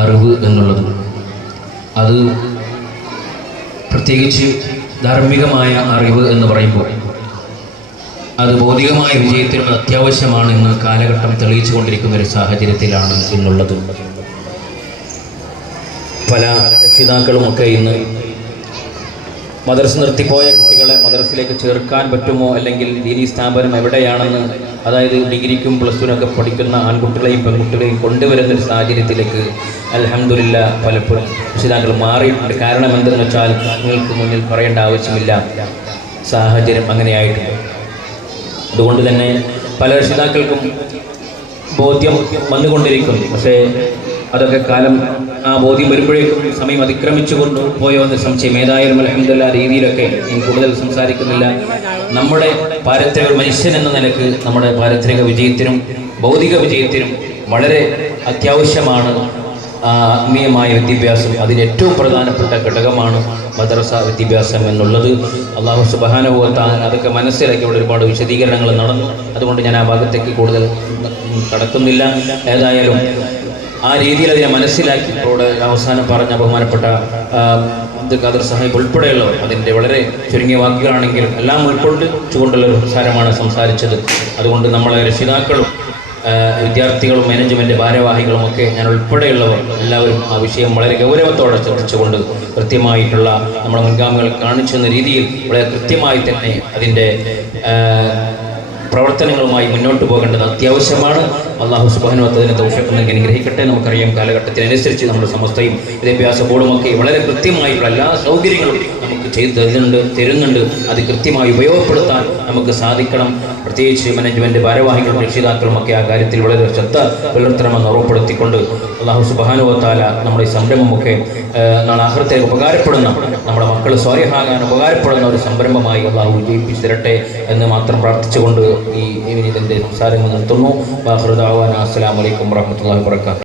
അറിവ് എന്നുള്ളത്. അത് പ്രത്യേകിച്ച് ധാർമ്മികമായ അറിവ് എന്ന് പറയുമ്പോൾ അത് ഭൗതികമായ വിജയത്തിനും അത്യാവശ്യമാണ് ഇന്ന് കാലഘട്ടം തെളിയിച്ചു കൊണ്ടിരിക്കുന്ന ഒരു സാഹചര്യത്തിലാണ് എന്നുള്ളത്. പല രക്ഷിതാക്കളുമൊക്കെ ഇന്ന് മദ്രസ നിർത്തിപ്പോയ കുട്ടികളെ മദ്രസയിലേക്ക് ചേർക്കാൻ പറ്റുമോ, അല്ലെങ്കിൽ ദീനീ സ്ഥാപനം എവിടെയാണെന്ന്, അതായത് ഡിഗ്രിക്കും പ്ലസ് ടുവിനൊക്കെ പഠിക്കുന്ന ആൺകുട്ടികളെയും പെൺകുട്ടികളെയും കൊണ്ടുവരുന്നൊരു സാഹചര്യത്തിലേക്ക് അൽഹംദുലില്ലാ പലപ്പോഴും രക്ഷിതാക്കൾ മാറിയിട്ടുണ്ട്. കാരണം എന്തെന്ന് വെച്ചാൽ നിങ്ങൾക്ക് മുന്നിൽ പറയേണ്ട ആവശ്യമില്ല, സാഹചര്യം അങ്ങനെയായിട്ടുണ്ട്. അതുകൊണ്ട് തന്നെ പല രക്ഷിതാക്കൾക്കും ബോധ്യം വന്നുകൊണ്ടിരിക്കുന്നു. പക്ഷേ അതൊക്കെ കാലം ആ ബോധ്യം വരുമ്പോഴേക്കും സമയം അതിക്രമിച്ചു കൊണ്ട് പോയോ എന്ന് സംശയം. ഏതായാലും അൽഹംദുലില്ലാ രീതിയിലൊക്കെ ഞാൻ കൂടുതൽ സംസാരിക്കുന്നില്ല. നമ്മുടെ പാരത്രിക മനുഷ്യൻ എന്ന നിലക്ക് നമ്മുടെ പാരത്രിക വിജയത്തിനും ഭൗതിക വിജയത്തിനും വളരെ അത്യാവശ്യമാണ് ആത്മീയമായ വിദ്യാഭ്യാസം. അതിന് ഏറ്റവും പ്രധാനപ്പെട്ട ഘടകമാണ് മദ്രസ വിദ്യാഭ്യാസം എന്നുള്ളത്. അല്ലാഹു സുബ്ഹാനഹു വ തആല അതൊക്കെ മനസ്സിലാക്കി ഇവിടെ ഒരുപാട് വിശദീകരണങ്ങൾ നടന്നു. അതുകൊണ്ട് ഞാൻ ആ ഭാഗത്തേക്ക് കൂടുതൽ കടക്കുന്നില്ല. ഏതായാലും ആ രീതിയിൽ അതിനെ മനസ്സിലാക്കിയതോട് അവസാനം പറഞ്ഞ ബഹുമാനപ്പെട്ട ഖാദർ സാഹിബ് ഉൾപ്പെടെയുള്ളവർ അതിൻ്റെ വളരെ ചുരുങ്ങിയ വാക്കുകളാണെങ്കിലും എല്ലാം ഉൾക്കൊള്ളിച്ചുകൊണ്ടുള്ള ഒരു സംസാരമാണ് സംസാരിച്ചത്. അതുകൊണ്ട് നമ്മളെ രക്ഷിതാക്കളും വിദ്യാർത്ഥികളും മാനേജ്മെൻറ്റ് ഭാരവാഹികളുമൊക്കെ ഞാൻ ഉൾപ്പെടെയുള്ളവർ എല്ലാവരും ആ വിഷയം വളരെ ഗൗരവത്തോടെ ശ്രദ്ധിച്ചുകൊണ്ട് കൃത്യമായിട്ടുള്ള നമ്മുടെ മുൻഗാമികൾ കാണിച്ചെന്ന രീതിയിൽ വളരെ കൃത്യമായി തന്നെ അതിൻ്റെ പ്രവർത്തനങ്ങളുമായി മുന്നോട്ട് പോകേണ്ടത് അത്യാവശ്യമാണ്. അല്ലാഹു സുബ്ഹാനഹു വ തആല തൗഫീഖ് നൽകി അനുഗ്രഹിക്കട്ടെ. നമുക്കറിയാം കാലഘട്ടത്തിനനുസരിച്ച് നമ്മുടെ സമസ്തയും വിദ്യാഭ്യാസ ബോർഡുമൊക്കെ വളരെ കൃത്യമായിട്ടുള്ള എല്ലാ സൗകര്യങ്ങളും നമുക്ക് ചെയ്തു തരുന്നുണ്ട്. അത് കൃത്യമായി ഉപയോഗപ്പെടുത്താൻ നമുക്ക് സാധിക്കണം. പ്രത്യേകിച്ച് മാനേജ്മെൻറ്റ് ഭാരവാഹികളും രക്ഷിതാക്കളുമൊക്കെ ആ കാര്യത്തിൽ വളരെ ശ്രദ്ധ പുലർത്തണമെന്ന് ഉറപ്പെടുത്തിക്കൊണ്ട് അല്ലാഹു സുബ്ഹാനഹു വ തആല നമ്മുടെ ഈ സംരംഭമൊക്കെ നാളെ ആഖിറത്തേക്ക് ഉപകാരപ്പെടുന്ന, നമ്മുടെ മക്കൾ സ്വാലിഹാകാൻ ഉപകാരപ്പെടുന്ന ഒരു സംരംഭമായി അല്ലാഹു വിജയിപ്പിച്ചു തരട്ടെ എന്ന് മാത്രം പ്രാർത്ഥിച്ചുകൊണ്ട് ഈ ഇതിൻ്റെ സംസാരങ്ങൾ നിർത്തുന്നു. അസ്സലാമു അലൈക്കും വറഹ്മത്തുള്ളാഹി വബറകാതുഹു.